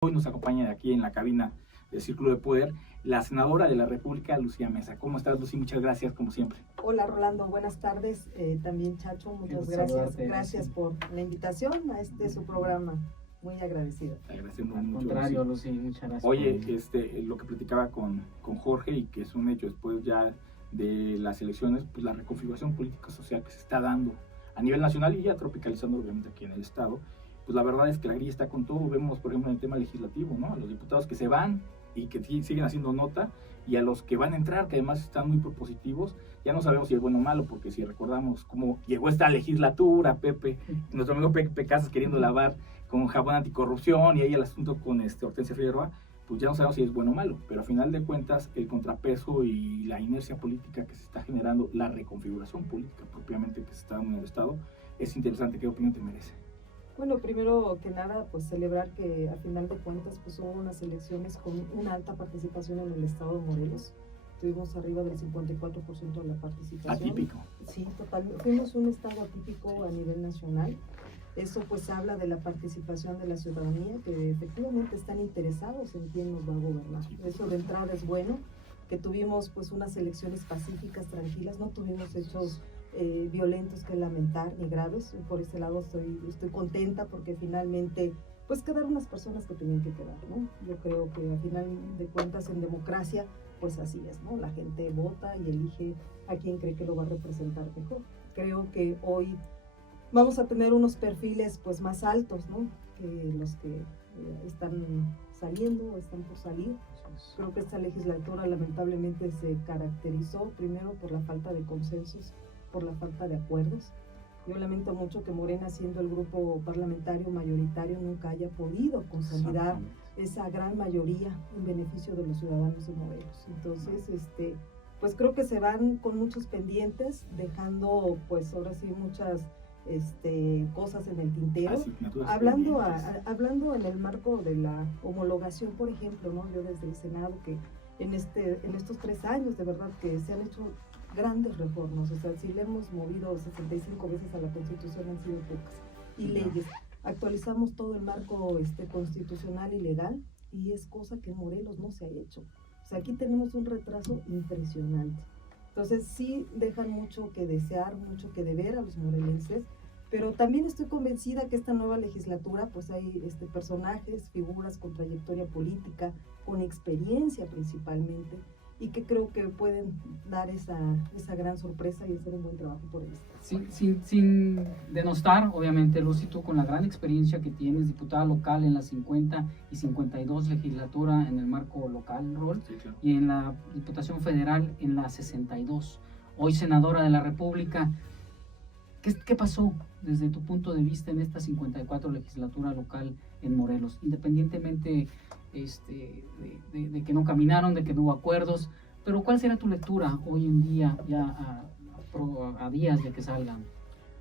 Hoy nos acompaña aquí en la cabina del Círculo de Poder la senadora de la República, Lucía Mesa. ¿Cómo estás, Lucía? Muchas gracias, como siempre. Hola, Rolando, buenas tardes. También, Chacho, muchas gracias. Gracias por la invitación a su programa. Muy agradecida. Te agradecemos Al mucho, contrario, Lucía, muchas gracias. Oye, lo que platicaba con Jorge, y que es un hecho después ya de las elecciones, pues la reconfiguración política social que se está dando a nivel nacional y ya tropicalizando obviamente aquí en el estado. Pues la verdad es que la grilla está con todo. Vemos, por ejemplo, en el tema legislativo, ¿no? A los diputados que se van y que siguen haciendo nota, y a los que van a entrar, que además están muy propositivos. Ya no sabemos si es bueno o malo, porque si recordamos cómo llegó esta legislatura, Pepe, nuestro amigo Pepe Casas queriendo lavar con jabón anticorrupción, y ahí el asunto con Hortensia Figueroa, pues ya no sabemos si es bueno o malo, pero a final de cuentas el contrapeso y la inercia política que se está generando, la reconfiguración política propiamente que se está dando en el Estado, es interesante. ¿Qué opinión te merece? Bueno, primero que nada, pues celebrar que a final de cuentas pues hubo unas elecciones con una alta participación en el estado de Morelos. Tuvimos arriba del 54% de la participación. Atípico. Sí, total. Fuimos un estado atípico a nivel nacional. Eso pues habla de la participación de la ciudadanía, que efectivamente están interesados en quién nos va a gobernar. Eso de entrada es bueno, que tuvimos pues unas elecciones pacíficas, tranquilas, no tuvimos hechos violentos que lamentar ni graves. Por ese lado estoy contenta, porque finalmente pues quedaron las personas que tenían que quedar, ¿no? Yo creo que al final de cuentas en democracia pues así es, ¿no? La gente vota y elige a quien cree que lo va a representar mejor. Creo que hoy vamos a tener unos perfiles pues más altos, ¿no? Que los que están saliendo o están por salir. Creo que esta legislatura lamentablemente se caracterizó primero por la falta de consensos, por la falta de acuerdos. Yo lamento mucho que Morena, siendo el grupo parlamentario mayoritario, nunca haya podido consolidar esa gran mayoría en beneficio de los ciudadanos de Morelos. Entonces, pues creo que se van con muchos pendientes, dejando pues ahora sí muchas cosas en el tintero. Hablando en el marco de la homologación, por ejemplo, ¿no? Yo desde el Senado, que en estos 3 años de verdad que se han hecho grandes reformas. O sea, si le hemos movido 65 veces a la Constitución, han sido pocas, y leyes. Actualizamos todo el marco constitucional y legal, y es cosa que en Morelos no se ha hecho. O sea, aquí tenemos un retraso impresionante. Entonces sí dejan mucho que desear, mucho que deber a los morelenses, pero también estoy convencida que esta nueva legislatura pues hay personajes, figuras con trayectoria política, con experiencia principalmente, y que creo que pueden dar esa gran sorpresa y hacer un buen trabajo por el Estado. Sin denostar, obviamente, Lucy, tú con la gran experiencia que tienes, diputada local en la 50 y 52 legislatura en el marco local, Rol, sí, claro, y en la Diputación Federal en la 62, hoy senadora de la República. ¿Qué pasó desde tu punto de vista en esta 54 legislatura local en Morelos? Independientemente de que no caminaron, de que no hubo acuerdos, pero ¿cuál será tu lectura hoy en día, ya a días de que salgan?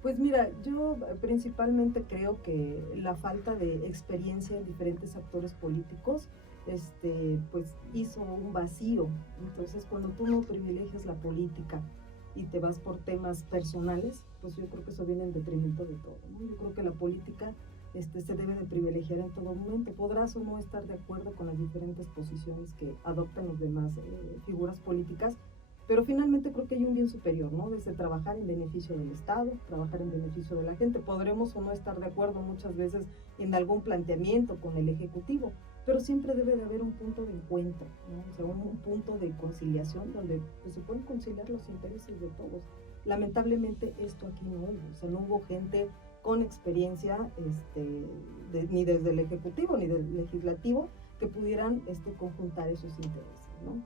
Pues mira, yo principalmente creo que la falta de experiencia en diferentes actores políticos pues hizo un vacío. Entonces, cuando tú no privilegias la política y te vas por temas personales, pues yo creo que eso viene en detrimento de todo, ¿no? Yo creo que la política se debe de privilegiar en todo momento. Podrás o no estar de acuerdo con las diferentes posiciones que adoptan las demás figuras políticas, pero finalmente creo que hay un bien superior, ¿no? Desde trabajar en beneficio del Estado, trabajar en beneficio de la gente. Podremos o no estar de acuerdo muchas veces en algún planteamiento con el Ejecutivo, pero siempre debe de haber un punto de encuentro, ¿no? O sea, un punto de conciliación donde pues, se pueden conciliar los intereses de todos. Lamentablemente esto aquí no hubo, o sea, no hubo gente con experiencia ni desde el Ejecutivo ni del Legislativo que pudieran conjuntar esos intereses, ¿no?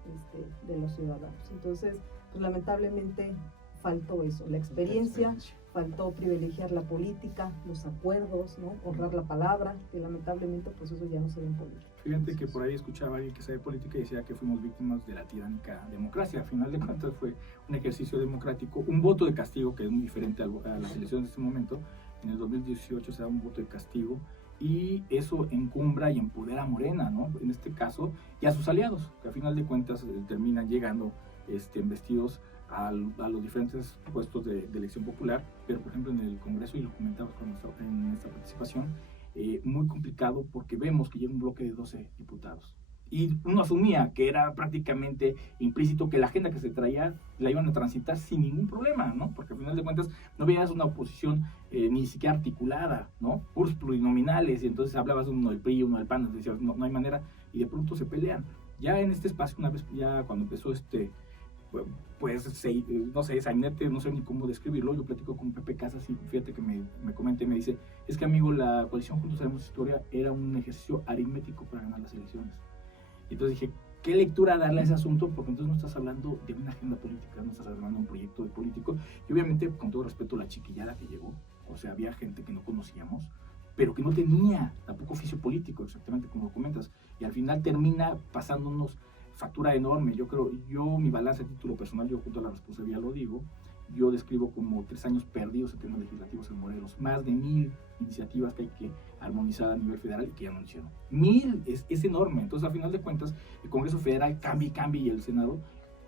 De los ciudadanos. Entonces, pues lamentablemente faltó eso, la experiencia, faltó privilegiar la política, los acuerdos, ¿no? Honrar la palabra, que lamentablemente pues eso ya no se ve en política. Fíjate que por ahí escuchaba a alguien que sabe política y decía que fuimos víctimas de la tiránica democracia. Al final de cuentas fue un ejercicio democrático, un voto de castigo que es muy diferente a las elecciones de este momento. En el 2018 se da un voto de castigo, y eso encumbra y empodera a Morena, ¿no? En este caso, y a sus aliados, que a final de cuentas terminan llegando investidos a los diferentes puestos de elección popular. Pero por ejemplo en el Congreso, y lo comentaba en esta participación, muy complicado porque vemos que llega un bloque de 12 diputados. Y uno asumía que era prácticamente implícito que la agenda que se traía la iban a transitar sin ningún problema, ¿no? Porque al final de cuentas no veías una oposición ni siquiera articulada, ¿no? Puros plurinominales, y entonces hablabas uno del PRI, uno del PAN, decías, no hay manera, y de pronto se pelean. Ya en este espacio, una vez ya cuando empezó pues, no sé, sainete, no sé ni cómo describirlo, yo platico con Pepe Casas y fíjate que me comenta y me dice, es que amigo, la coalición Juntos Haremos Historia era un ejercicio aritmético para ganar las elecciones. Entonces dije, ¿qué lectura darle a ese asunto? Porque entonces no estás hablando de una agenda política, no estás hablando de un proyecto de político. Y obviamente, con todo respeto, la chiquillada que llegó, o sea, había gente que no conocíamos, pero que no tenía tampoco oficio político, exactamente como lo comentas. Y al final termina pasándonos factura enorme. Mi balance a título personal, yo junto a la responsabilidad lo digo, yo describo como 3 años perdidos en temas legislativos en Morelos, más de 1000 iniciativas que hay que armonizar a nivel federal y que ya no hicieron. 1000 es enorme, entonces al final de cuentas el Congreso Federal cambia y el Senado,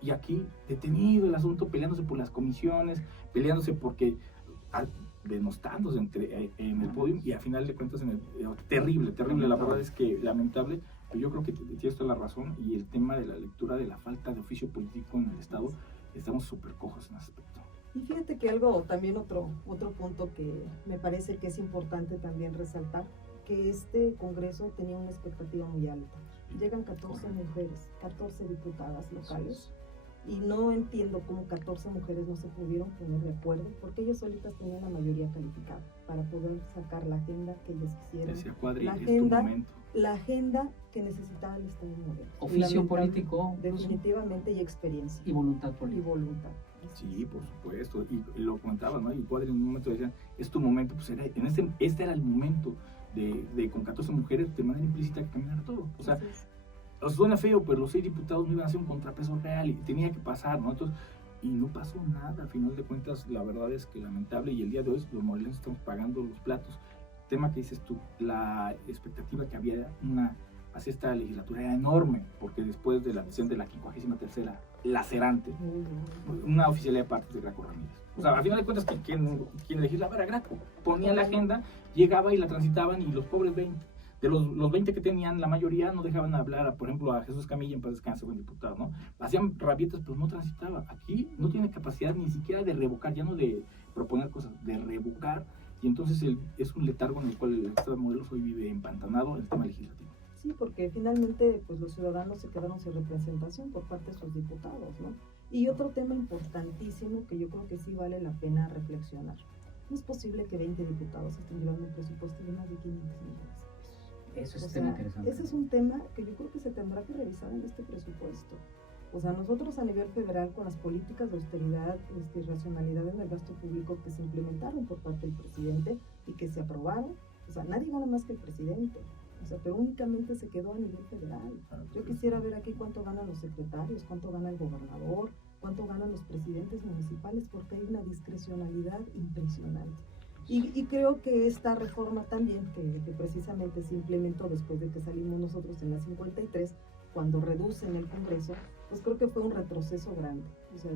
y aquí detenido el asunto, peleándose por las comisiones, peleándose porque denostándose en el podio, y al final de cuentas terrible, la verdad es que lamentable. Pero yo creo que tienes toda la razón, y el tema de la lectura de la falta de oficio político en el Estado, estamos súper cojos en ese aspecto. Y fíjate que también otro punto que me parece que es importante también resaltar, que este Congreso tenía una expectativa muy alta. Llegan 14 mujeres, 14 diputadas locales, y no entiendo cómo 14 mujeres no se pudieron poner de acuerdo, porque ellas solitas tenían la mayoría calificada para poder sacar la agenda que ellas quisieran. La agenda que necesitaba el Estado de Morelos. Oficio político. Definitivamente, y experiencia. Y voluntad política. Sí, por supuesto, y lo comentabas, ¿no? Y Cuadri en un momento decían, es tu momento, pues este era el momento de con 14 mujeres de manera implícita que caminara todo. O sea, os suena feo, pero los 6 diputados no iban a hacer un contrapeso real y tenía que pasar, ¿no? Entonces, y no pasó nada, al final de cuentas, la verdad es que lamentable, y el día de hoy los morelenses estamos pagando los platos. Tema que dices tú, la expectativa que había hacia esta legislatura era enorme, porque después de la admisión de la 53ª lacerante, una oficialidad de parte de Graco Ramírez. O sea, a final de cuentas, quien legislaba era Graco. Ponía la agenda, llegaba y la transitaban, y los pobres 20, de los 20 que tenían, la mayoría no dejaban hablar, por ejemplo, a Jesús Camilla, en paz descanse, buen diputado, ¿no? Hacían rabietas, pero no transitaba. Aquí no tiene capacidad ni siquiera de revocar, ya no de proponer cosas, de revocar. Y entonces es un letargo en el cual el Estado de Morelos hoy vive empantanado en el tema legislativo. Sí, porque finalmente pues los ciudadanos se quedaron sin representación por parte de sus diputados, ¿no? Y otro tema importantísimo que yo creo que sí vale la pena reflexionar. No es posible que 20 diputados estén llevando un presupuesto de más de 500 millones de pesos. Eso es tema interesante. Ese es un tema que yo creo que se tendrá que revisar en este presupuesto. O sea, nosotros a nivel federal, con las políticas de austeridad y racionalidad en el gasto público que se implementaron por parte del presidente y que se aprobaron, o sea, nadie gana más que el presidente, o sea, pero únicamente se quedó a nivel federal. Yo quisiera ver aquí cuánto ganan los secretarios, cuánto gana el gobernador, cuánto ganan los presidentes municipales, porque hay una discrecionalidad impresionante. Y creo que esta reforma también, que precisamente se implementó después de que salimos nosotros en la 53, cuando reducen el Congreso, pues creo que fue un retroceso grande. O sea,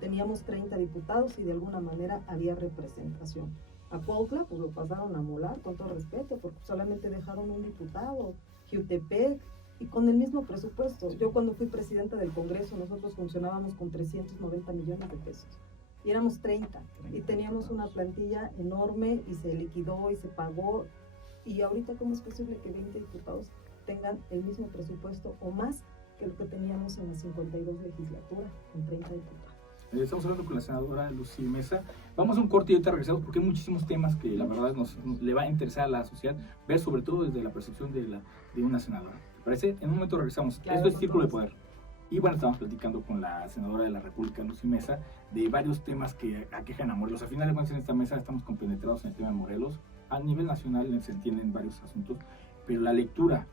teníamos 30 diputados y de alguna manera había representación. A Cuautla pues lo pasaron a molar, con todo respeto, porque solamente dejaron un diputado. Jiutepec, y con el mismo presupuesto. Yo cuando fui presidenta del Congreso, nosotros funcionábamos con 390 millones de pesos. Y éramos 30, y teníamos una plantilla enorme, y se liquidó y se pagó. Y ahorita, ¿cómo es posible que 20 diputados tengan el mismo presupuesto o más que lo que teníamos en la 52 legislatura, con 30 diputados? Estamos hablando con la senadora Lucy Mesa. Vamos a un corte y ahorita regresamos, porque hay muchísimos temas que la verdad le va a interesar a la sociedad ver, sobre todo desde la percepción de una senadora. ¿Te parece? En un momento regresamos. Claro, esto es Círculo de Poder. Y bueno, estamos platicando con la senadora de la República, Lucy Mesa, de varios temas que aquejan a Morelos. Al final de cuentas, en esta mesa estamos compenetrados en el tema de Morelos. A nivel nacional se entienden varios asuntos, pero la lectura,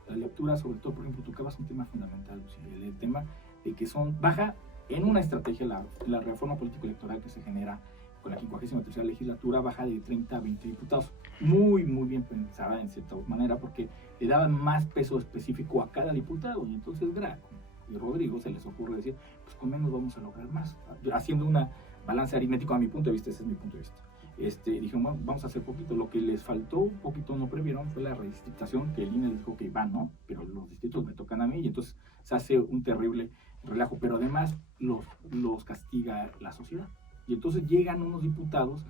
sobre todo, por ejemplo, tocabas un tema fundamental, Lucy, el tema de que baja en una estrategia la reforma político-electoral que se genera con la 53ª legislatura, baja de 30 a 20 diputados. Muy, muy bien pensada en cierta manera, porque le daban más peso específico a cada diputado, y entonces Graco y Rodrigo se les ocurre decir, pues con menos vamos a lograr más, haciendo una balance aritmético a mi punto de vista. Ese es mi punto de vista. dijeron, bueno, vamos a hacer poquito. Lo que les faltó un poquito, no previeron, fue la redistritación, que el INE les dijo que va, ¿no? Pero los distritos me tocan a mí, y entonces se hace un terrible relajo, pero además los castiga la sociedad. Y entonces llegan unos diputados,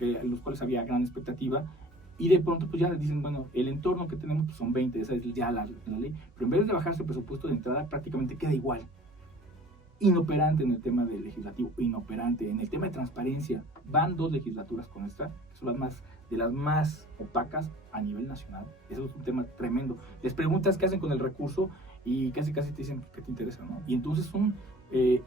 los cuales había gran expectativa, y de pronto pues ya dicen, bueno, el entorno que tenemos pues son 20, esa es ya la ley, pero en vez de bajarse el presupuesto de entrada, prácticamente queda igual. Inoperante en el tema del legislativo, inoperante en el tema de transparencia. Van 2 legislaturas con esta, que son de las más opacas a nivel nacional. Eso es un tema tremendo. Les preguntas qué hacen con el recurso y casi te dicen qué te interesa, ¿no? Y entonces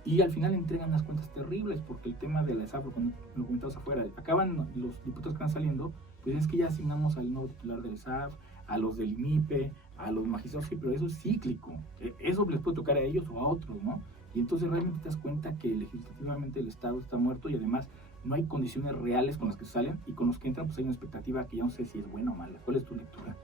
y al final entregan las cuentas terribles, porque el tema de la SAF, cuando lo comentamos afuera, acaban los diputados que van saliendo, pues es que ya asignamos al nuevo titular del SAF, a los del MIPE, a los magistrados, pero eso es cíclico. Eso les puede tocar a ellos o a otros, ¿no? Y entonces realmente te das cuenta que legislativamente el Estado está muerto, y además no hay condiciones reales con las que salen, y con los que entran pues hay una expectativa que ya no sé si es buena o mala. ¿Cuál es tu lectura?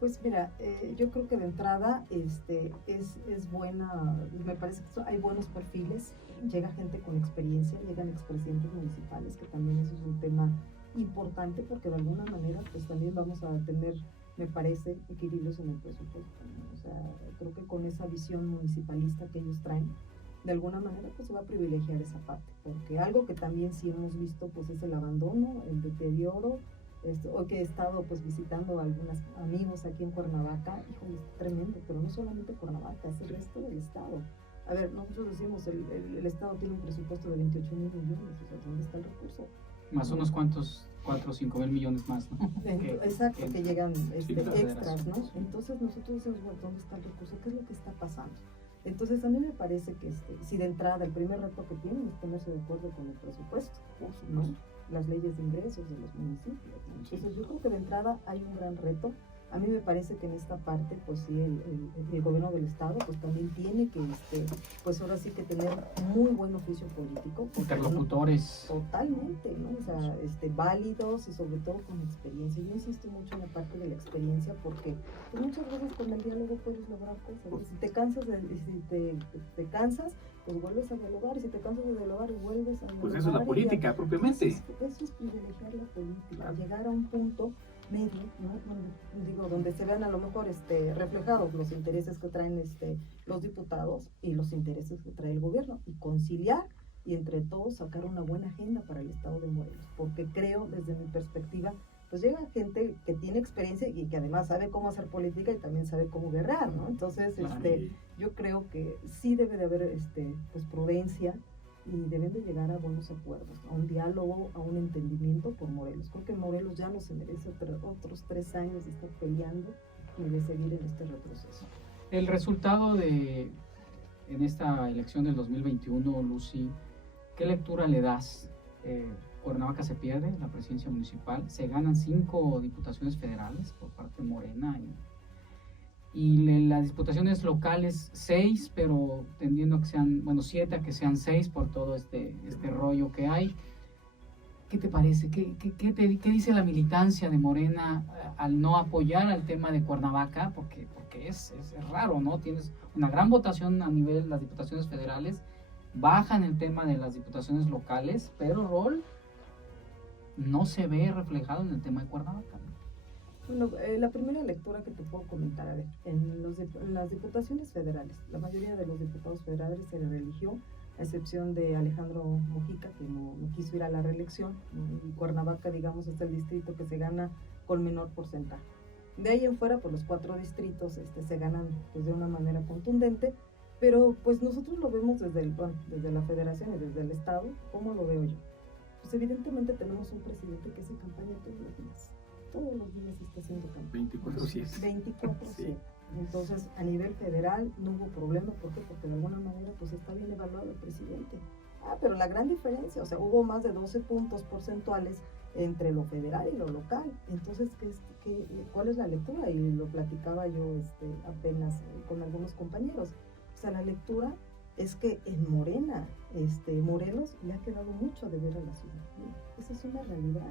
Pues mira, yo creo que de entrada es buena, me parece que hay buenos perfiles, llega gente con experiencia, llegan expresidentes municipales, que también eso es un tema importante, porque de alguna manera pues también vamos a tener, me parece, equilibrios en el presupuesto, ¿no? O sea, creo que con esa visión municipalista que ellos traen, de alguna manera pues se va a privilegiar esa parte, porque algo que también sí hemos visto pues es el abandono, el deterioro. Hoy que he estado pues visitando a algunos amigos aquí en Cuernavaca, híjole, es tremendo, pero no solamente Cuernavaca, es el resto del estado. A ver, nosotros decimos, el estado tiene un presupuesto de 28 mil millones, o sea, ¿dónde está el recurso? Más unos cuantos, 4 o 5 mil millones más, ¿no? Exacto, que llegan extras, ¿no? Sí. Entonces nosotros decimos, bueno, ¿dónde está el recurso? ¿Qué es lo que está pasando? Entonces a mí me parece que si de entrada el primer reto que tienen es ponerse de acuerdo con el presupuesto, ¿no? Las leyes de ingresos de los municipios, ¿no? Entonces yo creo que de entrada hay un gran reto. A mí me parece que en esta parte, pues sí, el gobierno del estado, pues también tiene que, pues ahora sí que tener muy buen oficio político. Interlocutores. Totalmente, ¿no? O sea, válidos y sobre todo con experiencia. Yo insisto mucho en la parte de la experiencia, porque pues, muchas veces con el diálogo puedes lograr cosas. Si te cansas, te cansas, pues vuelves a dialogar, y si te cansas de dialogar, vuelves a dialogar. Pues eso es la política, propiamente. Eso es privilegiar la política, claro. Llegar a un punto medio, ¿no? Donde se vean a lo mejor reflejados los intereses que traen los diputados y los intereses que trae el gobierno, y conciliar y entre todos sacar una buena agenda para el estado de Morelos, porque creo, desde mi perspectiva, pues llega gente que tiene experiencia y que además sabe cómo hacer política y también sabe cómo guerrear, ¿no? Entonces, yo creo que sí debe de haber pues prudencia, y deben de llegar a buenos acuerdos, a un diálogo, a un entendimiento por Morelos. Creo que Morelos ya no se merece otros 3 años de estar peleando ni de seguir en este retroceso. El resultado en esta elección del 2021, Lucy, ¿qué lectura le das? Cuernavaca se pierde la presidencia municipal, se ganan 5 diputaciones federales por parte de Morena, y las diputaciones locales 6, pero tendiendo a que sean, 7 a que sean 6 por todo este rollo que hay. ¿Qué te parece? ¿Qué dice la militancia de Morena al no apoyar al tema de Cuernavaca? Porque es raro, ¿no? Tienes una gran votación a nivel de las diputaciones federales, bajan el tema de las diputaciones locales, pero el rol no se ve reflejado en el tema de Cuernavaca, ¿no? Bueno, la primera lectura que te puedo comentar, a ver, en las diputaciones federales, la mayoría de los diputados federales se reeligió, a excepción de Alejandro Mujica, que no quiso ir a la reelección, y Cuernavaca, digamos, es el distrito que se gana con menor porcentaje. De ahí en fuera, pues los 4 distritos se ganan pues, de una manera contundente, pero pues nosotros lo vemos desde la federación y desde el estado. ¿Cómo lo veo yo? Pues evidentemente tenemos un presidente que hace campaña todos los días. Todos los días está haciendo campaña. 24/7. 24/7. Sí. Entonces, a nivel federal no hubo problema. ¿Por qué? Porque de alguna manera pues está bien evaluado el presidente. Pero la gran diferencia, o sea, hubo más de 12 puntos porcentuales entre lo federal y lo local. Entonces, ¿cuál es la lectura? Y lo platicaba yo apenas con algunos compañeros. O sea, la lectura es que en Morena, Morelos le ha quedado mucho de ver a la ciudadanía. Esa es una realidad.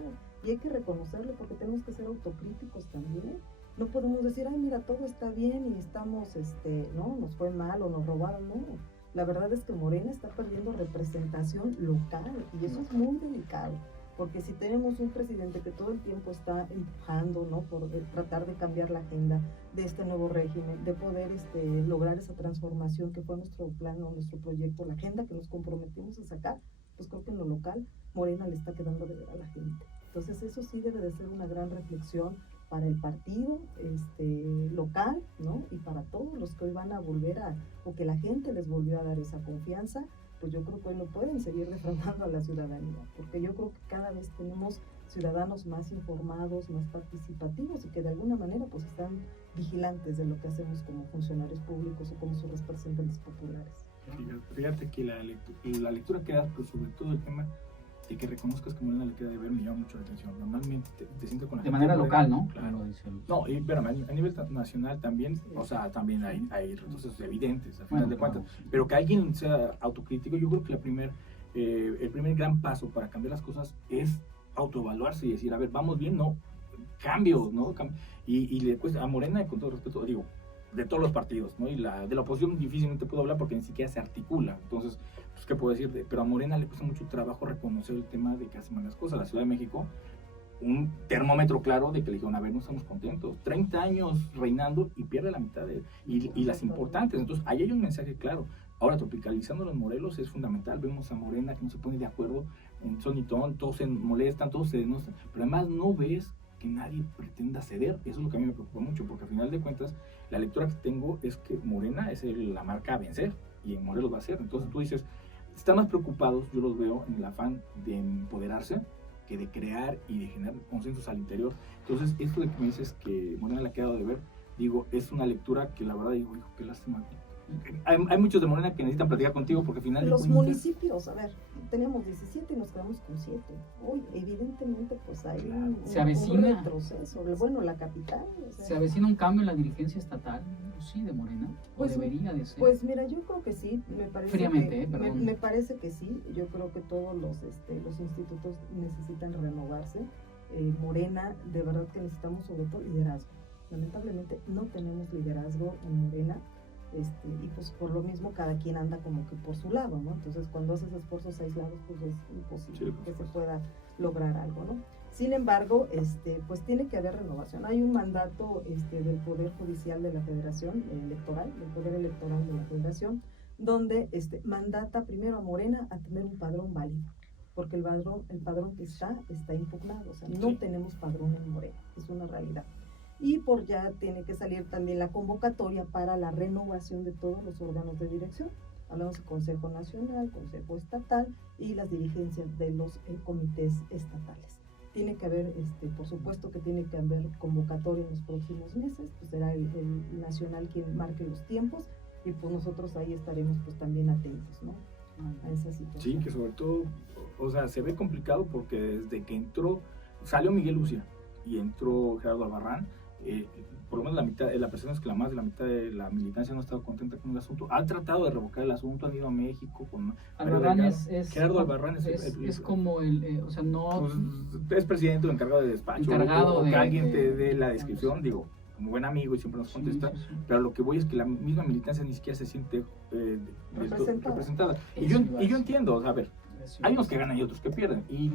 Y hay que reconocerlo, porque tenemos que ser autocríticos también. No podemos decir, ay, mira, todo está bien y estamos, no, nos fue mal o nos robaron, no. La verdad es que Morena está perdiendo representación local, y eso es muy delicado. porque si tenemos un presidente que todo el tiempo está empujando, ¿no?, por tratar de cambiar la agenda de este nuevo régimen, de poder lograr esa transformación que fue nuestro plan o nuestro proyecto, la agenda que nos comprometimos a sacar, pues creo que en lo local Morena le está quedando de ver a la gente. Entonces eso sí debe de ser una gran reflexión para el partido local, ¿no?, y para todos los que hoy van a volver o que la gente les volvió a dar esa confianza. Pues yo creo que hoy no pueden seguir defraudando a la ciudadanía, porque yo creo que cada vez tenemos ciudadanos más informados, más participativos y que de alguna manera pues están vigilantes de lo que hacemos como funcionarios públicos o como sus representantes populares. Fíjate que la lectura que das, pues sobre todo el tema de que reconozcas que Morena le queda de ver, me llama mucho la atención. Normalmente te sientes con la de gente manera local, ¿no? Claro. No, y pero a nivel nacional también, o sea, también hay retrocesos evidentes, al final de cuentas. Pero que alguien sea autocrítico, yo creo que el primer gran paso para cambiar las cosas es autoevaluarse y decir, a ver, vamos bien, no, cambios, ¿no? Y le cuesta a Morena, con todo respeto, digo, de todos los partidos, ¿no? Y de la oposición difícilmente puedo hablar porque ni siquiera se articula. Entonces, pues, ¿qué puedo decir? Pero a Morena le cuesta mucho trabajo reconocer el tema de que hacen mal las cosas. La Ciudad de México, un termómetro claro de que le dijeron, a ver, no estamos contentos. 30 años reinando y pierde la mitad y las importantes. Entonces, ahí hay un mensaje claro. Ahora, tropicalizándolo en Morelos es fundamental. Vemos a Morena que no se pone de acuerdo en son y ton, todos se molestan, todos se denostan, pero además no ves que nadie pretenda ceder. Eso es lo que a mí me preocupa mucho, porque al final de cuentas la lectura que tengo es que Morena es la marca a vencer y en Morelos va a ser. Entonces tú dices, están más preocupados, yo los veo en el afán de empoderarse que de crear y de generar consensos al interior. Entonces esto de que me dices que Morena le ha quedado de ver, digo, es una lectura que la verdad digo, hijo, qué lástima. Hay muchos de Morena que necesitan platicar contigo porque al final los municipios, a ver, teníamos 17 y nos quedamos con 7. Hoy evidentemente pues hay se avecina un retroceso. Bueno, la capital, o sea, se avecina un cambio en la dirigencia estatal, sí, de Morena, pues, o debería de ser. Pues mira, yo creo que sí, me parece que sí. Yo creo que todos los institutos necesitan renovarse. Morena, de verdad que necesitamos sobre todo liderazgo. Lamentablemente no tenemos liderazgo en Morena. Y pues por lo mismo cada quien anda como que por su lado, ¿no? Entonces cuando haces esfuerzos aislados pues es imposible que se pueda lograr algo, ¿no? Sin embargo, pues tiene que haber renovación. Hay un mandato del Poder Judicial de la Federación Electoral, del Poder Electoral de la Federación, donde mandata primero a Morena a tener un padrón válido, porque el padrón que está impugnado, o sea, no tenemos padrón en Morena, es una realidad. Y por ya tiene que salir también la convocatoria para la renovación de todos los órganos de dirección. Hablamos de Consejo Nacional, Consejo Estatal y las dirigencias de los comités estatales. Tiene que haber, por supuesto que tiene que haber convocatoria en los próximos meses, pues será el nacional quien marque los tiempos y pues nosotros ahí estaremos pues también atentos, ¿no?, a esa situación. Sí, que sobre todo, o sea, se ve complicado porque desde que salió Miguel Lucia y entró Gerardo Albarrán, por lo menos la persona es que más de la mitad de la militancia no ha estado contenta con el asunto. Han tratado de revocar el asunto, han ido a México con Albarrán Gerardo Albarrán es como o sea, no pues, es presidente o encargado de despacho, o que alguien te dé la descripción, digo, como buen amigo y siempre nos contesta, sí. Pero lo que voy es que la misma militancia ni siquiera se siente representada. Y yo entiendo, o sea, a ver, hay unos que ganan y otros que pierden, y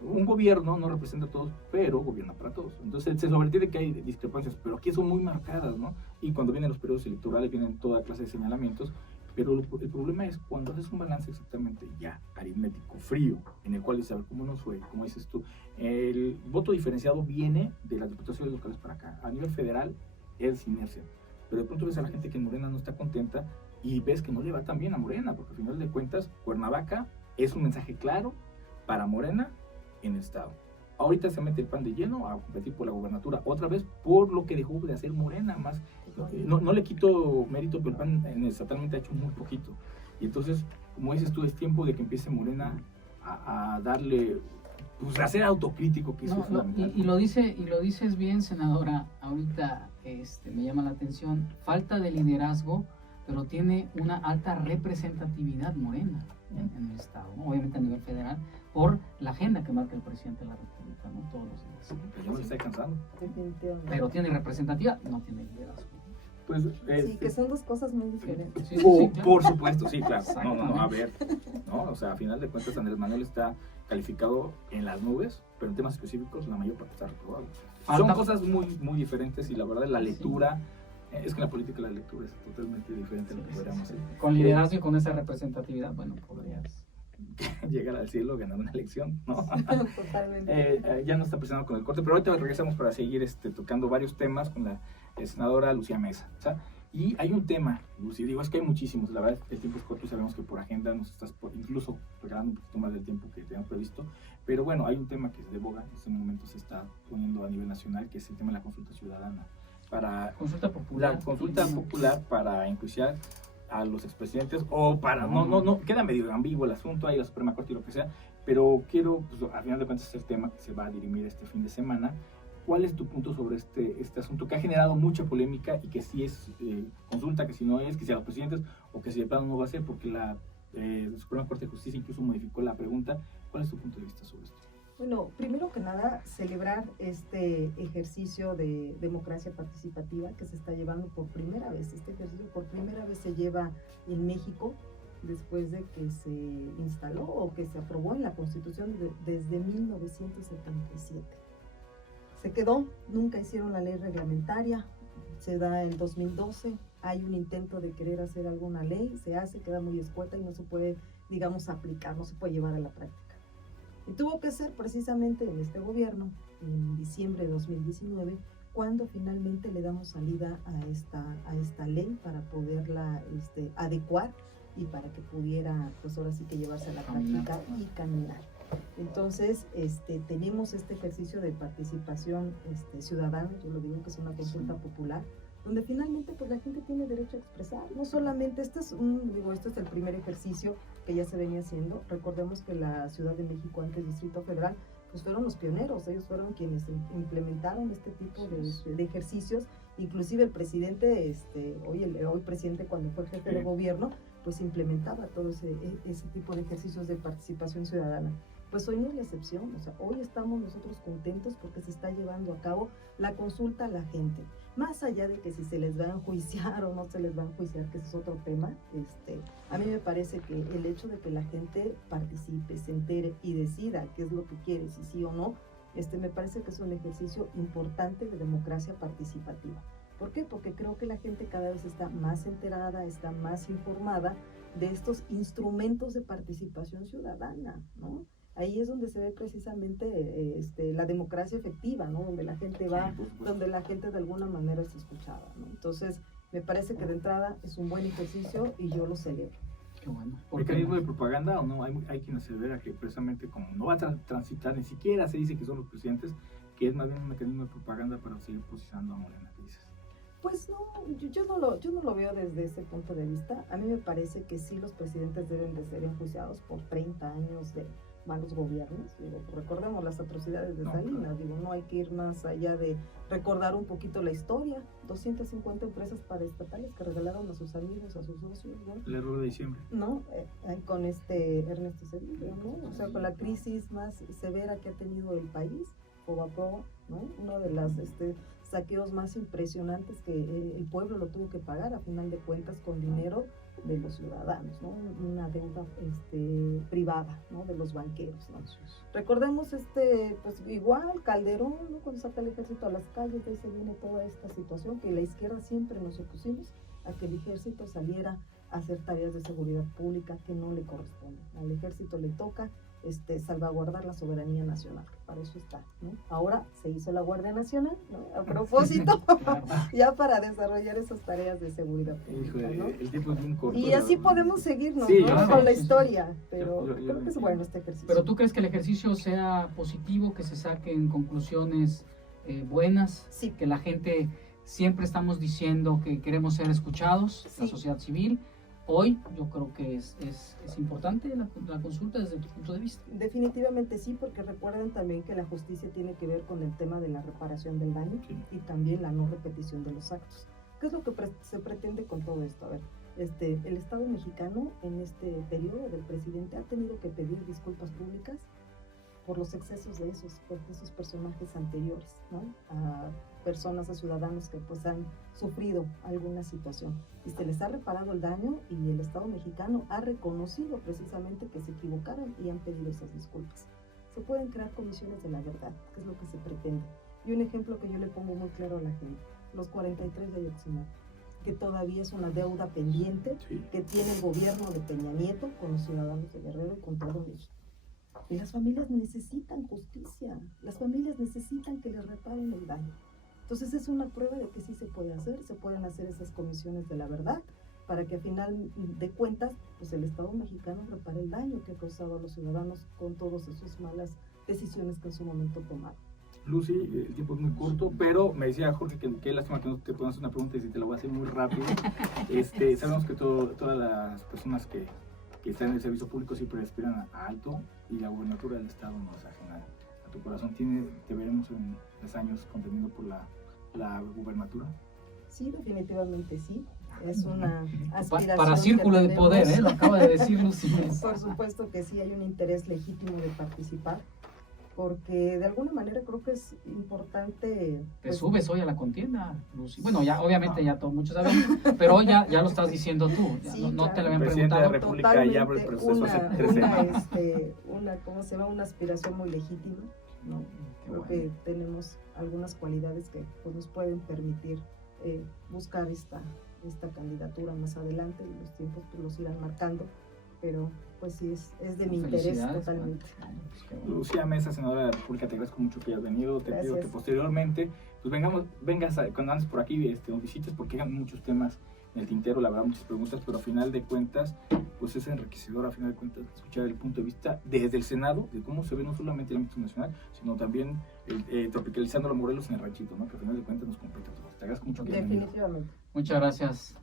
un gobierno no representa a todos, pero gobierna para todos. Entonces se sobreentiende que hay discrepancias, pero aquí son muy marcadas, ¿no? Y cuando vienen los periodos electorales vienen toda clase de señalamientos, pero el problema es cuando haces un balance exactamente ya aritmético, frío, en el cual dices, a ver, ¿cómo nos fue? ¿Cómo dices tú? El voto diferenciado viene de las diputaciones locales para acá. A nivel federal es inercia, pero de pronto ves a la gente que en Morena no está contenta y ves que no le va tan bien a Morena, porque al final de cuentas Cuernavaca es un mensaje claro para Morena en el estado. Ahorita se mete el PAN de lleno a competir por la gobernatura otra vez por lo que dejó de hacer Morena. Más no le quito mérito, pero el PAN estatalmente ha hecho muy poquito, y entonces, como dices tú, es tiempo de que empiece Morena a darle, pues a ser autocrítico, que eso es fundamental. Y lo dices bien, senadora. Ahorita me llama la atención, falta de liderazgo, pero tiene una alta representatividad Morena en el estado, ¿no? Obviamente a nivel federal, por la agenda que marca el presidente de la República, ¿no? Todos los días. Pero ya no le está cansando. Pero tiene representatividad, no tiene liderazgo. Pues, sí, que son dos cosas muy diferentes. Sí, claro. Por supuesto, sí, claro. No, Exactamente. a ver, ¿no? O sea, a final de cuentas Andrés Manuel está calificado en las nubes, pero en temas específicos la mayor parte está reprobado. Son cosas muy, muy diferentes y la verdad la lectura, es que en la política la lectura es totalmente diferente a lo que podríamos hacer. Con liderazgo y con esa representatividad, bueno, podrías llegar al cielo, ganar una elección, ¿no? Totalmente. Ya nos está presionando con el corte, pero ahorita regresamos para seguir tocando varios temas con la senadora Lucía Mesa, ¿sabes? Y hay un tema, Lucy, digo, es que hay muchísimos, la verdad el tiempo es corto y sabemos que por agenda nos estás incluso regalando un poquito más del tiempo que teníamos previsto, pero bueno, hay un tema que es de boga, en este momento se está poniendo a nivel nacional, que es el tema de la consulta ciudadana. Consulta popular. La consulta popular para enjuiciar a los expresidentes o para, no, queda medio ambiguo el asunto, hay la Suprema Corte y lo que sea, pero quiero, pues al final de cuentas es el tema que se va a dirimir este fin de semana. ¿Cuál es tu punto sobre este asunto que ha generado mucha polémica y que si es consulta, que si no es, que si a los presidentes o que si de plano no va a ser, porque la Suprema Corte de Justicia incluso modificó la pregunta? ¿Cuál es tu punto de vista sobre esto? Bueno, primero que nada, celebrar este ejercicio de democracia participativa que se está llevando por primera vez. Este ejercicio por primera vez se lleva en México después de que se instaló o que se aprobó en la Constitución desde 1977. Se quedó, nunca hicieron la ley reglamentaria, se da en 2012, hay un intento de querer hacer alguna ley, se hace, queda muy escueta y no se puede, digamos, aplicar, no se puede llevar a la práctica. Y tuvo que ser precisamente en este gobierno, en diciembre de 2019, cuando finalmente le damos salida a esta ley para poderla adecuar y para que pudiera, pues ahora sí que llevarse a la práctica y caminar. Entonces, tenemos este ejercicio de participación ciudadana, yo lo digo que es una consulta popular, donde finalmente pues la gente tiene derecho a expresar, no solamente, este es el primer ejercicio que ya se venía haciendo. Recordemos que la Ciudad de México, antes Distrito Federal, pues fueron los pioneros, ellos fueron quienes implementaron este tipo de ejercicios, inclusive el presidente, hoy presidente cuando fue jefe de gobierno, pues implementaba todo ese tipo de ejercicios de participación ciudadana. Pues hoy no es la excepción, o sea, hoy estamos nosotros contentos porque se está llevando a cabo la consulta a la gente. Más allá de que si se les va a enjuiciar o no se les va a enjuiciar, que ese es otro tema, a mí me parece que el hecho de que la gente participe, se entere y decida qué es lo que quiere, si sí o no, me parece que es un ejercicio importante de democracia participativa. ¿Por qué? Porque creo que la gente cada vez está más enterada, está más informada de estos instrumentos de participación ciudadana, ¿no? Ahí es donde se ve precisamente la democracia efectiva, ¿no? Donde la gente va, donde la gente de alguna manera es escuchada, ¿no? Entonces, me parece que de entrada es un buen ejercicio y yo lo celebro. Qué bueno. ¿Mecanismo de propaganda o no? Hay quien asevera que precisamente como no va a transitar, ni siquiera se dice que son los presidentes, que es más bien un mecanismo de propaganda para seguir posicionando a Morena, ¿qué dices? Pues no, yo no lo veo desde ese punto de vista. A mí me parece que sí los presidentes deben de ser enjuiciados por 30 años de malos gobiernos. Digo, recordemos las atrocidades de Salinas, digo, no hay que ir más allá de recordar un poquito la historia. 250 empresas paraestatales que regalaron a sus amigos, a sus socios, ¿no? El error de diciembre. ¿No? Con Ernesto Zedillo, ¿no? O sea, con la crisis más severa que ha tenido el país, Fobaproa, ¿no? Uno de los saqueos más impresionantes que el pueblo lo tuvo que pagar a final de cuentas con dinero de los ciudadanos, ¿no? Una deuda privada, ¿no? De los banqueros, ¿no? Recordemos pues igual Calderón, ¿no? Cuando saca el ejército a las calles, de ahí se viene toda esta situación que la izquierda siempre nos opusimos a que el ejército saliera a hacer tareas de seguridad pública que no le corresponden. Al ejército le toca salvaguardar la soberanía nacional, que para eso está, ¿no? Ahora se hizo la Guardia Nacional, ¿no? A propósito, ya para desarrollar esas tareas de seguridad pública, ¿no? El tiempo es muy corto. Y así podemos seguirnos, sí, ¿no? Con la historia, pero creo que es bueno este ejercicio. ¿Pero tú crees que el ejercicio sea positivo, que se saquen conclusiones buenas? Sí. Que la gente, siempre estamos diciendo que queremos ser escuchados, sí. La sociedad civil. Hoy yo creo que es importante la consulta desde tu punto de vista. Definitivamente sí, porque recuerden también que la justicia tiene que ver con el tema de la reparación del daño, sí, y también la no repetición de los actos. ¿Qué es lo que se pretende con todo esto? A ver, el Estado mexicano en este periodo del presidente ha tenido que pedir disculpas públicas por los excesos de esos personajes anteriores, ¿no? personas, a ciudadanos que pues han sufrido alguna situación y se les ha reparado el daño y el Estado mexicano ha reconocido precisamente que se equivocaron y han pedido esas disculpas. Se pueden crear comisiones de la verdad, que es lo que se pretende. Y un ejemplo que yo le pongo muy claro a la gente, los 43 de Ayotzinapa, que todavía es una deuda pendiente que tiene el gobierno de Peña Nieto con los ciudadanos de Guerrero y con todo México. Y las familias necesitan justicia, las familias necesitan que les reparen el daño. Entonces es una prueba de que sí se puede hacer, se pueden hacer esas comisiones de la verdad, para que a final de cuentas, pues el Estado mexicano repare el daño que ha causado a los ciudadanos con todas esas malas decisiones que en su momento tomaron. Lucy, el tiempo es muy corto, pero me decía Jorge que lástima que no te puedan hacer una pregunta y si te la voy a hacer muy rápido. Sabemos que todas las personas que están en el servicio público siempre aspiran a alto y la gubernatura del Estado no es ajena a tu corazón. ¿Te veremos en 3 años contendiendo por la gubernatura? Sí, definitivamente sí. Es una aspiración. Para círculo de poder, lo acaba de decir Lucy. Por supuesto que sí, hay un interés legítimo de participar, porque de alguna manera creo que es importante. Te subes hoy a la contienda, Lucy. Bueno, ya obviamente ya muchos saben, pero hoy ya lo estás diciendo tú. Ya, sí, no te lo habían preguntado. El presidente de la República ya abre el proceso hace 3 semanas. Una aspiración muy legítima, ¿no? Creo que tenemos algunas cualidades que pues, nos pueden permitir buscar esta candidatura más adelante y los tiempos pues, los irán marcando, pero pues sí es de mi interés totalmente. Lucía Mesa, senadora de la República, te agradezco mucho que hayas venido. Te pido que posteriormente pues vengas cuando andes por aquí, nos visites, porque hay muchos temas en el tintero, la verdad, muchas preguntas, pero a final de cuentas pues es enriquecedor, a final de cuentas, escuchar el punto de vista desde el Senado, de cómo se ve no solamente el ámbito nacional, sino también tropicalizando los Morelos en el ranchito, ¿no? Que a final de cuentas nos compete a todos. Te agradezco mucho que hayas venido. Definitivamente. Muchas gracias.